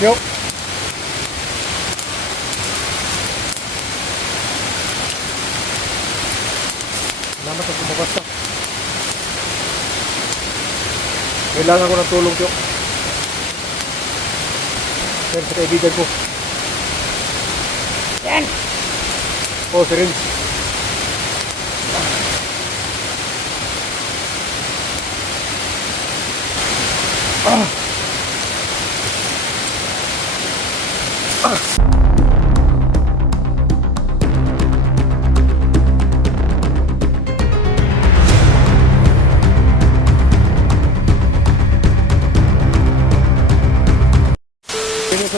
Yo. Salamat sa kumabasta. Kailangan ko ng tulong, Yo. Yan sa kaibigan ko. Yan! Oh, si Rins.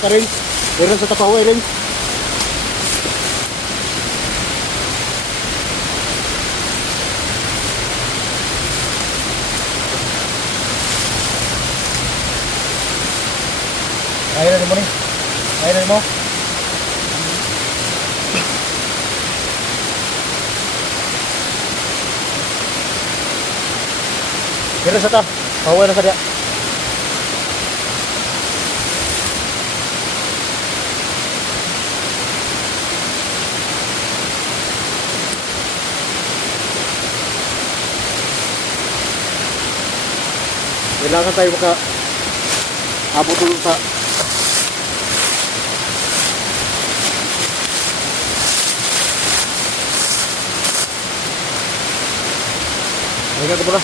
Sa rin, meron sa Tapahoe rin. Kailan mo rin? Kailan mo? Meron sa ta, Tapahoe na sa dia. Kailangan tayo abot dun sa Halika ka muna.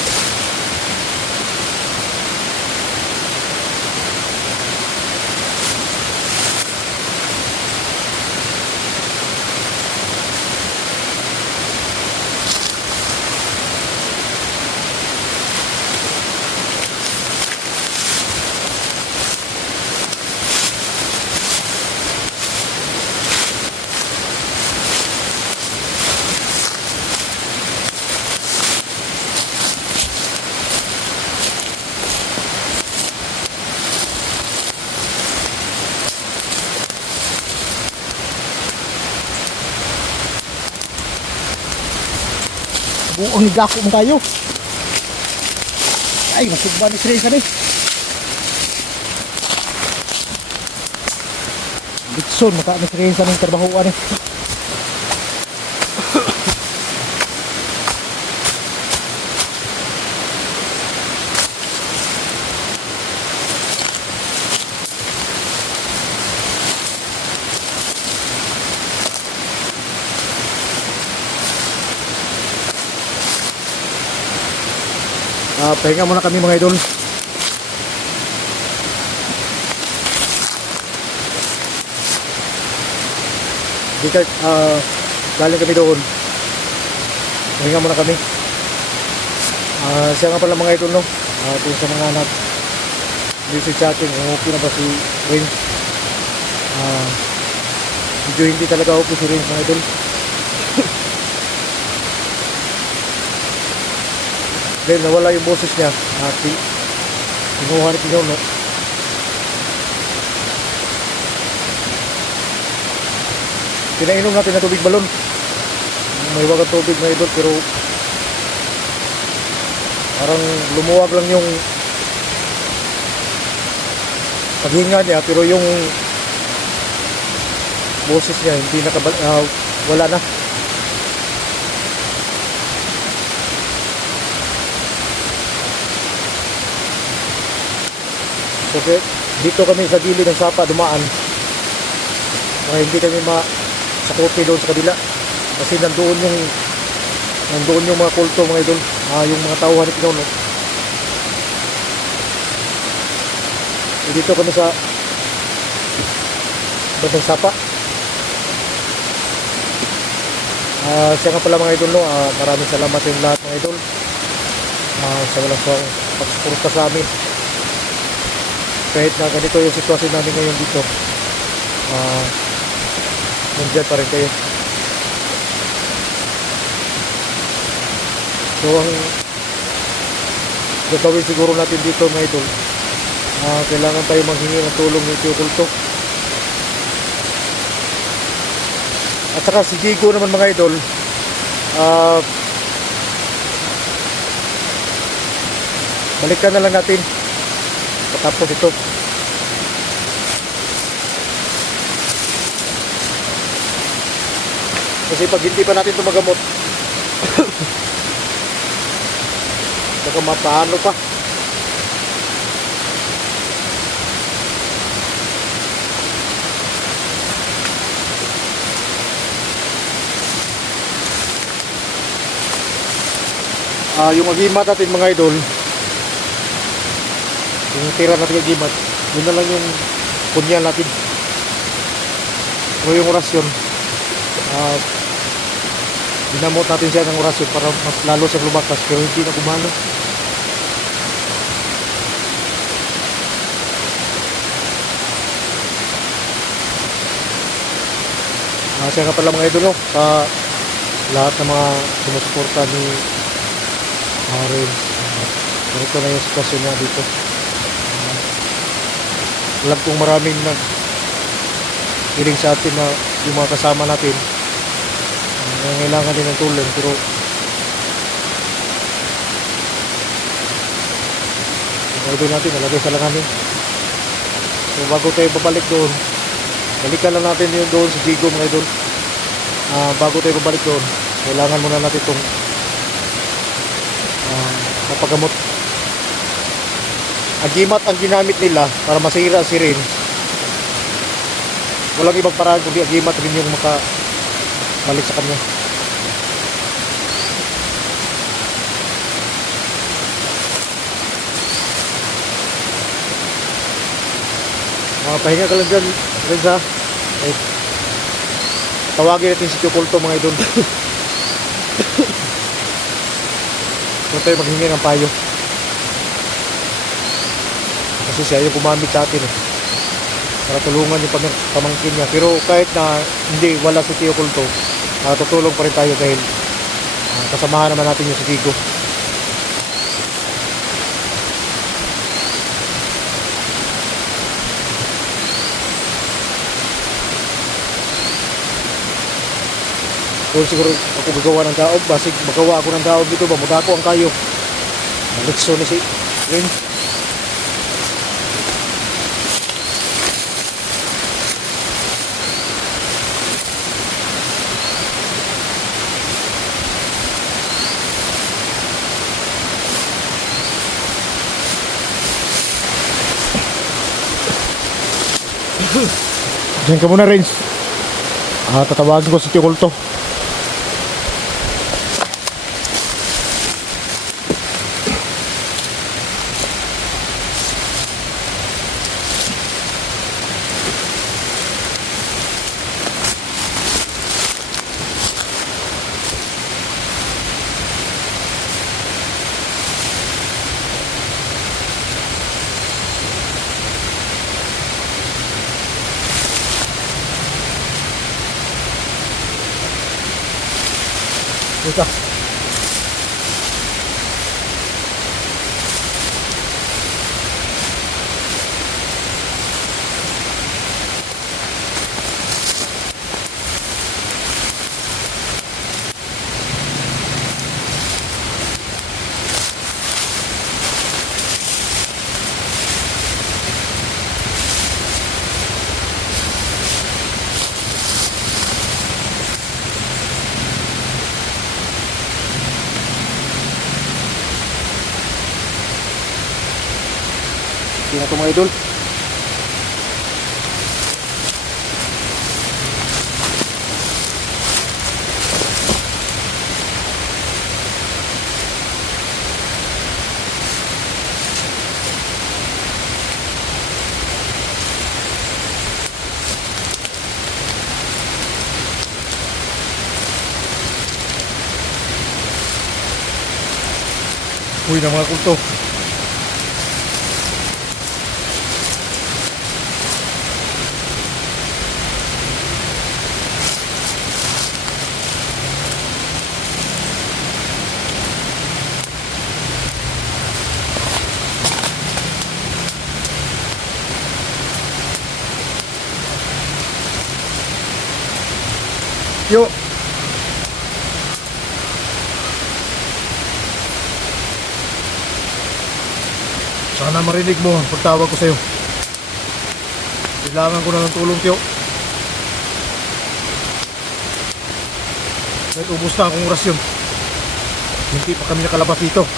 Buong nigako mo tayo. Ay, masugba ni Sri ni. Bitson, maka ni Sri ng trabahoan eh. Pahinga muna kami mga idol. Dito, galing kami doon. Pahinga muna kami. Siya nga pala mga idol, no? Kung sa mga anak message sa akin, okay na ba si Rins? Medyo hindi talaga okay si Rins mga idol. Then nawala yung boses niya. Kinuha ni Pinoy, no? Pinainom natin na tubig balon. May wagang tubig na idol, pero parang lumuwag lang yung paghinga niya, pero yung boses niya hindi wala na. Okay, dito kami sa gilid ng sapa dumaan. Hindi kami sakupi doon sa kabila. Kasi nandoon yung mga kulto mga idol. Yung mga tauhan ni Pinoy. Dito kami sa bandang sapa. Siya nga pala mga idol, no? Maraming salamat yung lahat mga idol. Sa walang pagsuporta sa amin. Kahit na ganito yung sitwasyon namin ngayon dito, nandiyan pa rin kayo. So ang gagawin siguro natin dito mga idol, kailangan tayo manghingi ng tulong ng kulto. At saka si Jigo naman mga idol, balikan na lang natin patapos ito. Kasi pag hindi pa natin ito magamot, baka mapaano pa. Yung agimat natin mga idol, yung tira natin agimat, yun na lang yung punyan natin o yung orasyon. Dinamot natin siya ng orasyon para mas lalo siyang lumakas, pero hindi na gumana. Siya nga pala mga idol, no? Sa lahat ng mga sumusuporta ni Renz, ganito na yung sitwasyon niya dito. Alam kong maraming hiling sa atin na yung mga kasama natin nangangailangan din ng tulong, pero yung idol natin nalagay sa langanin. So bago tayo babalik doon, balikan lang natin yun doon sa Jigo mga idol. Bago tayo babalik doon, kailangan muna natin itong mapagamot. Agimat ang ginamit nila para masira si Renz. Walang ibang paraan kundi agimat rin yung makabalik sa kanya. Pahinga ka lang dyan, Renz, ha? Tawagin natin si Tio Kulto mga idol. Kung tayo maghingi ng payo, kasi siya yung gumamit sa atin para tulungan yung pamangkin niya. Pero kahit na hindi, wala si Tio Kulto, tutulong pa rin tayo dahil kasamahan naman natin yung si Vigo. Kung siguro ako gagawa ng daog, basig magawa ako ng daog dito ba, magako ang kayo. Nalitso ni si Renz. Diyan ka muna, Renz. Tatawagin ko si Tio Kulto. Ito. Tingnan ito mga idol. Uy na mga kulto. Yo. Sana marinig mo ang pagtawag ko sa'yo. Kailangan ko na ng tulong, Tio. Dahil ubos na akong orasyon. Hindi pa kami nakalabas dito.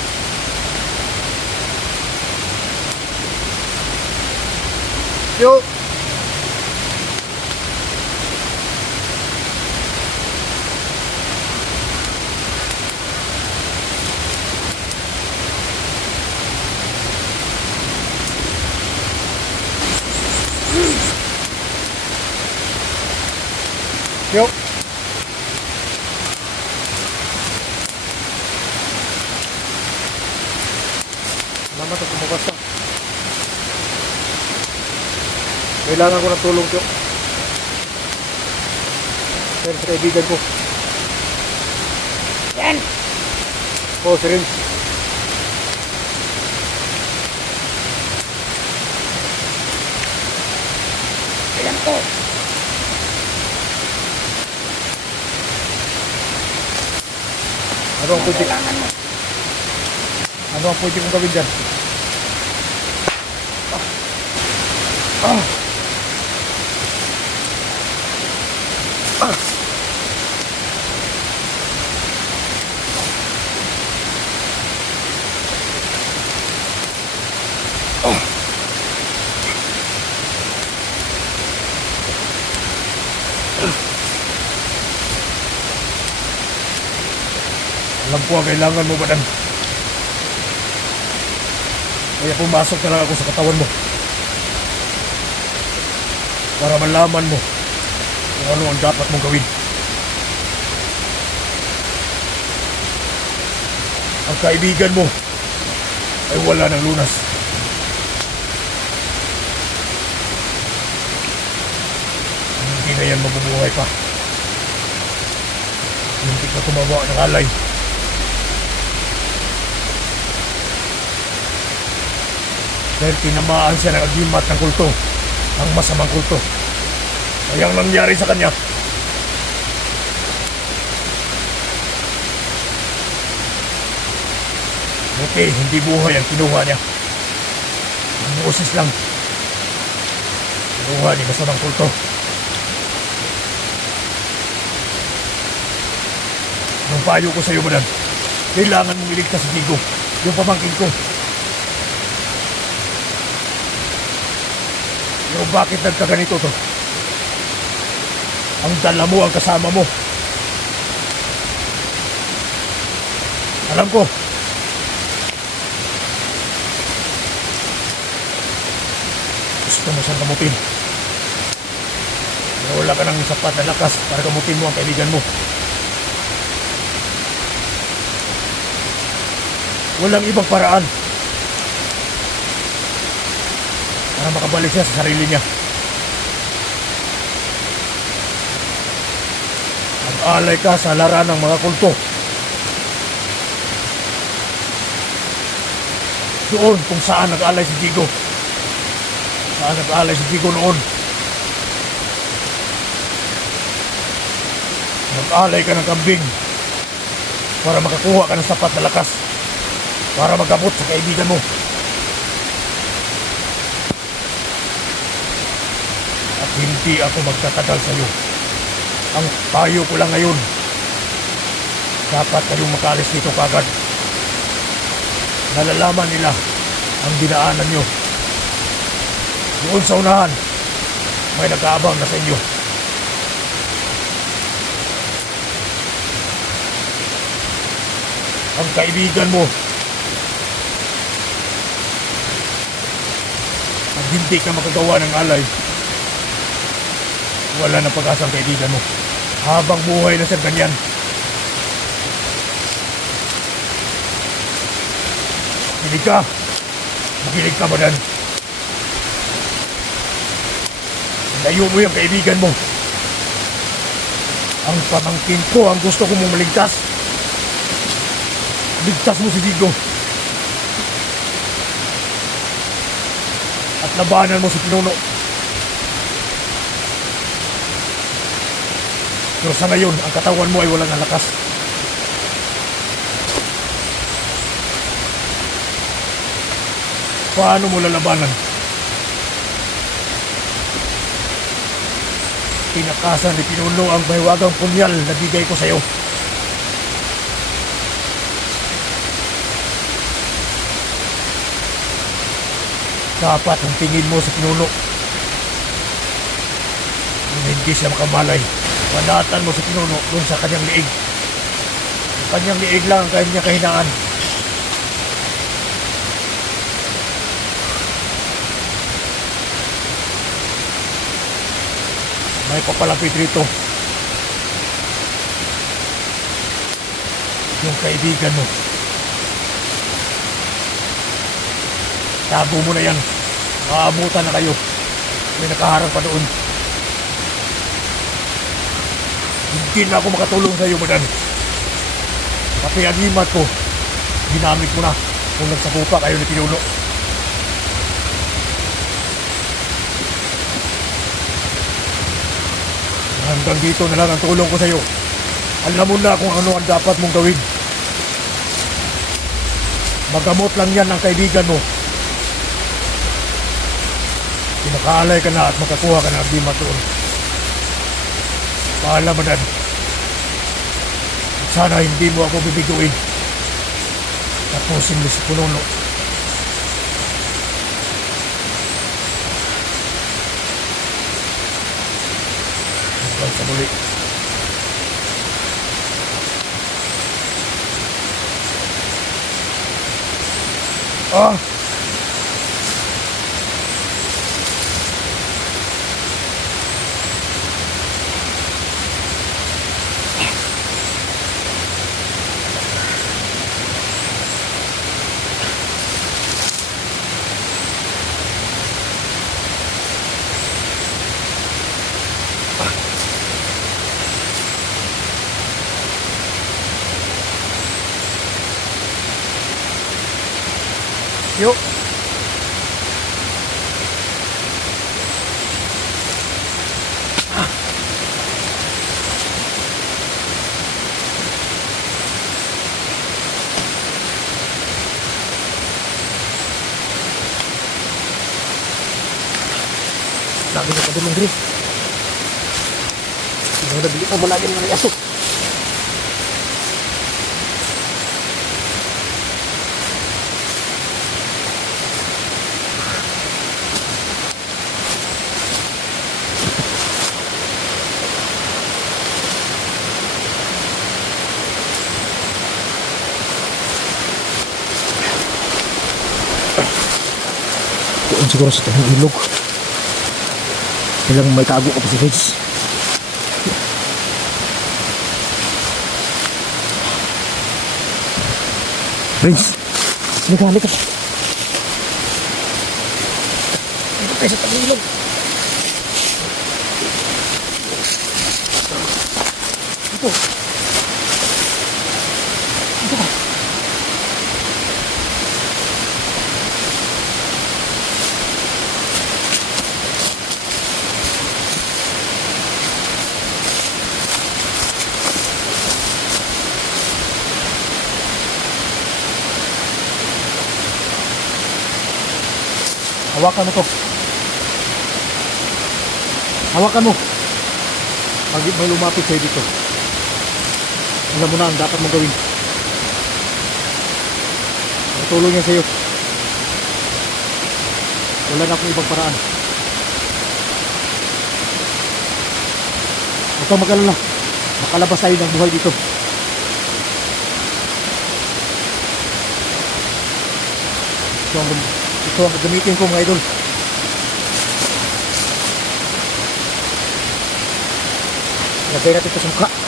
Yo! Yo! Salamat at kumabas na. Kailangan ko ng tulong, Tio. Pero sa kaibigan ko. Yan! Oo, si Rin. Alam ko. Ano ang pwede? Ano ang pwede kong gawin dyan? Alam ko ang kailangan mo, Badang. Kaya pumasok na lang ako sa katawan mo. Para malaman mo kung ano ang dapat mong gawin. Ang kaibigan mo ay wala ng lunas. Hindi na yan mabubuhay pa. Hindi ka tumawa ng alay. Dahil tinamaan siya ng agimat ng kulto, ang masamang kulto. Kaya ang nangyari sa kanya. Buti, hindi buhay ang kinuha niya. Ang boses lang. Kinuha ni masamang kulto. Ang payo ko sa iyo, Badan, kailangan mong iligtas si Digo, yung pamangkin ko. Pero bakit nagkaganito to? Ang dala mo, ang kasama mo. Alam ko. Gusto mo siyang gamutin. Pero wala ka ng sapat na lakas para gamutin mo ang kaibigan mo. Walang ibang paraan para makabalik siya sa sarili niya. Mag-alay ka sa laran ng mga kulto. Doon kung saan nag-alay si Digo. Saan nag-alay si Digo noon. Mag-alay ka ng kambing para makakuha ka ng sapat na lakas para magabot sa kaibigan mo. At hindi ako magtatagal sa iyo. Ang payo ko lang ngayon, dapat kayong makalis dito kagad. Nalalaman nila ang dinaanan nyo. Doon sa unahan, may nag-aabang na sa inyo. Ang kaibigan mo, pag hindi ka makagawa ng alay, wala na pag-asa ang kaibigan mo. Habang buhay na siya ganyan. Makinig ka. Makinig ka, Badan. Layo mo yung kaibigan mo. Ang pamangkin ko ang gusto ko mong maligtas. Ligtas mo si Digo. At labanan mo si Pinuno. Pero sa ngayon, ang katawan mo ay walang lakas. Paano mo lalabanan? Tinakasan ni Pinuno ang mahiwagang punyal na bigay ko sa iyo. Dapat ang tingin mo sa pinuno. Kung hindi siya makamalay, panatan mo sa pinuno dun sa kanyang liig. Ang kanyang liig lang ang kanyang kahinaan. May papalapit rito. Yung kaibigan mo. Tago mo na yan. Maabutan na kayo. May nakaharang pa doon. Hindi na ako makatulong sa iyo, Madan. Pati ang himat ko, ginamit mo na kung nagsakupa kayo ni Pinuno. Hanggang dito na lang ang tulong ko sa iyo. Alam mo na kung ano ang dapat mong gawin. Magamot lang yan ang kaibigan mo. Pinakaalay ka na at makakuha ka na ang himat doon. Paalam, Madan. Sana hindi mo ako bibiguin. Tapusin mo si Pinuno. Hanggang sa muli. Yuk. Lagi na padulong diri. Hindi na bili pa ba lagi ng aso? Doon siguro sa tanong ilog. Kailang may tago ka pa si Vince. Vince, nagahalik ka. Ito tayo sa tanong ilog. Ito. Ito ka. Hawakan mo to. Hawakan mo. Pag may lumapit sa'yo dito, alam mo na ang dapat mong gawin. Matulong yan sa'yo. Wala na akong ibang paraan. Huwag kang mag-alala. Makalabas tayo ng buhay dito. Ito ang gagamitin ko, mga idol. Lagay natin ito sa mukha.